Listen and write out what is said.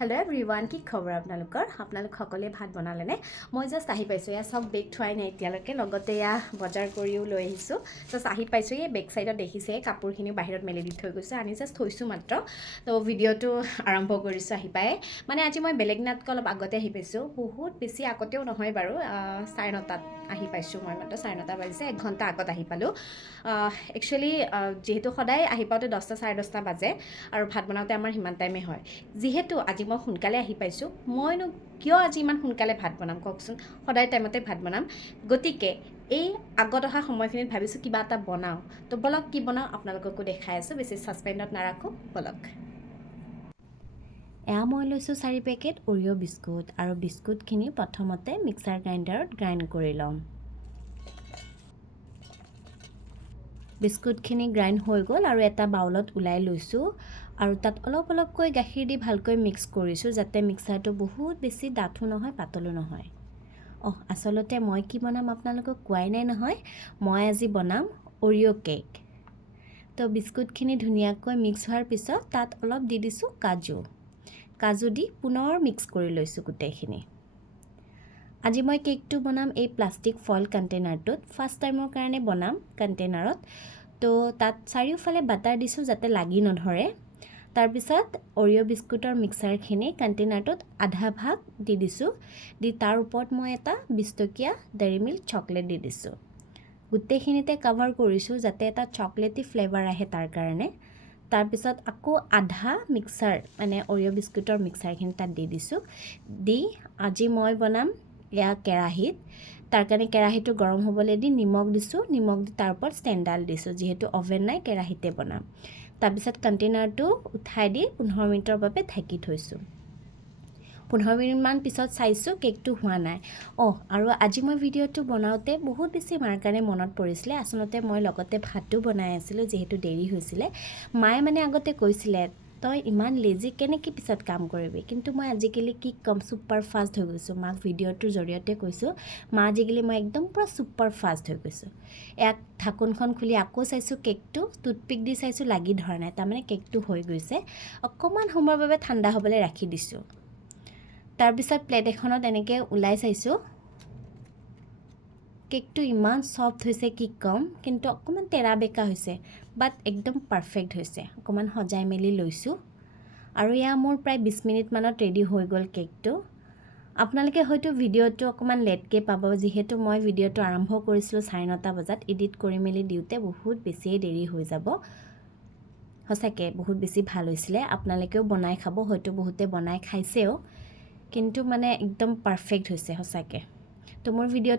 hello everyone की खबर आपनालोक सकले भात बनालेने मैं जस्ट आहि पाइছো या सब बेग थुवाई নাই এতিয়ালৈকে লগতে या বজাৰ কৰিও লৈ আহিছো জাস্ট আহি পাইছো এই বেক সাইডত দেখিছে কাপোৰখিনি বাহিৰত মেলি দি থৈ গৈছে আনি জাস্ট থৈছো মাত্ৰ তো ভিডিওটো আৰম্ভ কৰিছো আহি পায় মানে আজি মই বেলেগ নাটক অলপ আগতে আহি পাইছো বহুত বেছি আগতেও নহয় বাৰু 9:30 আহি পাইছো মই মাত্ৰ 9:30 বাজিছে 1 ঘণ্টা আগত আহি পালো একচুয়ালি যেহেতু সদায় আহি পাওতে 10টা 10:30 বাজে আৰু ভাত বনাওতে আমাৰ হিমান টাইমে হয় যেহেতু আজি মই সোনকালে আহি পাইছো মইনো কিয় আজি ইমান সোনকালে ভাত বনাম কওকচোন সদায় টাইমতে ভাত বনাম গতিকে এই আগত অহা সময়খিনিত ভাবিছো কিবা এটা বনাও তো বলক কি বনাও আপোনালোককো দেখাই আছো বেছি সাসপেন্ডত নাৰাখো বলক এয়া মই লৈছো 4 পেকেট ওৰিও বিস্কুট আৰু বিস্কুটখিনি প্ৰথমতে মিক্সাৰ গ্ৰাইণ্ডাৰত গ্ৰাইণ্ড কৰি লম বিস্কুটখিনি গ্ৰাইণ্ড হৈ গ'ল আৰু এটা বাউলত উলাই লৈছো আৰু তাত অলপ অলপকৈ গাখীৰ দি ভালকৈ মিক্স কৰিছো যাতে মিক্সাৰটো বহুত বেছি ডাঠু নহয় পাতলো নহয় আসলতে মই কি বনাম আপোনালোকক কোৱাই নাই নহয় মই আজি বনাম ওৰিও কেক তো বিস্কুটখিনি ধুনিয়াকৈ মিক্স হোৱাৰ পিছত তাত অলপ দি দিছো কাজু দি পুনৰ মিক্স কৰি লৈছো গুটেইখিনি আজি মই কেকটো বনাম এই প্লাষ্টিক ফয়েল কন্টেইনাৰটোত ফাৰ্স্ট টাইমৰ কাৰণে বনাম কন্টেইনাৰত তো তাত চাৰিওফালে বাটাৰ দিছো যাতে লাগি নধৰে তাৰ পিছত ওৰিও বিস্কুটৰ মিক্সাৰখিনি কন্টেইনাৰটোত আধা ভাগ দি দিছো দি তাৰ ওপৰত মই এটা 20 টকীয়া ডেইৰী মিল্ক চকলেট দি দিছো গুটেইখিনিতে কভাৰ কৰিছো যাতে এটা চকলেটি ফ্লেভাৰ আহে তাৰ কাৰণে তাৰ পিছত আকৌ আধা মিক্সাৰ মানে ওৰিও বিস্কুটৰ মিক্সাৰখিনি তাত দি দিছো দি আজি মই বনাম या কেৰাহিত তাৰ কাৰণে কেৰাহিটো গৰম হ'বলৈ দি নিমখ দিছো নিমখ দি তাৰ ওপৰত ষ্টেণ্ডাল দিছো যেহেতু ওভেন নাই কেৰাহিতে বনাম তাৰ পিছত কন্টেইনাৰটো উঠাই দি 15 মিনিটৰ বাবে ঢাকি থৈছো 15 মিনিট মান পিছত চাইছো কেকটো হোৱা নাই আৰু আজি মই ভিডিওটো বনাওতে বহুত বেছি মাৰ কাৰণে মনত পৰিছিলে আসলতে মই লগতে ভাতটো বনাই আছিল যেহেতু দেৰি হৈছিল মায়ে মানে আগতে কৈছিলে তই ইমান লেজি কেনেকৈ পিছত কাম কৰিবি কিন্তু মই আজিকালি কি কম সুপাৰ ফাষ্ট হৈ গৈছো মাক ভিডিওটোৰ জৰিয়তে কৈছো মা আজিকালি মই একদম পুৰা সুপাৰ ফাষ্ট হৈ গৈছো এক ঢাকনখন খুলি আকৌ চাইছো কেকটো টুথপিক দি চাইছো লাগি ধৰা নাই তাৰ মানে কেকটো হৈ গৈছে অকমান সময়ৰ বাবে ঠাণ্ডা হ'বলৈ ৰাখি দিছো তাৰ পিছত প্লেট এখনত এনেকৈ উলাই চাইছো কেকটো ইমান সফট হৈছে কি কম কিন্তু অকমান তেৰা বেকা হৈছে বাট একদম পাৰফেক্ট হৈছে অকমান হজাই মেলি লৈছো আৰু ইয়া মোৰ প্ৰায় 20 মিনিট মানত ৰেডি হৈ গল কেকটো আপোনালোকে হয়তো ভিডিওটো অকমান লেটকে পাব যেহেতু মই ভিডিওটো আৰম্ভ কৰিছিলো 9:30 বজাত এডিট কৰি মেলি দিওতে বহুত বেছি দেৰি হৈ যাব হসাকে বহুত বেছি ভাল হৈছিলে আপোনালোকেও বনাই খাব হয়তো বহুতে বনাই খাইছেও কিন্তু মানে একদম পারফেক্ট হৈছে হসাকে তো মোৰ ভিডিও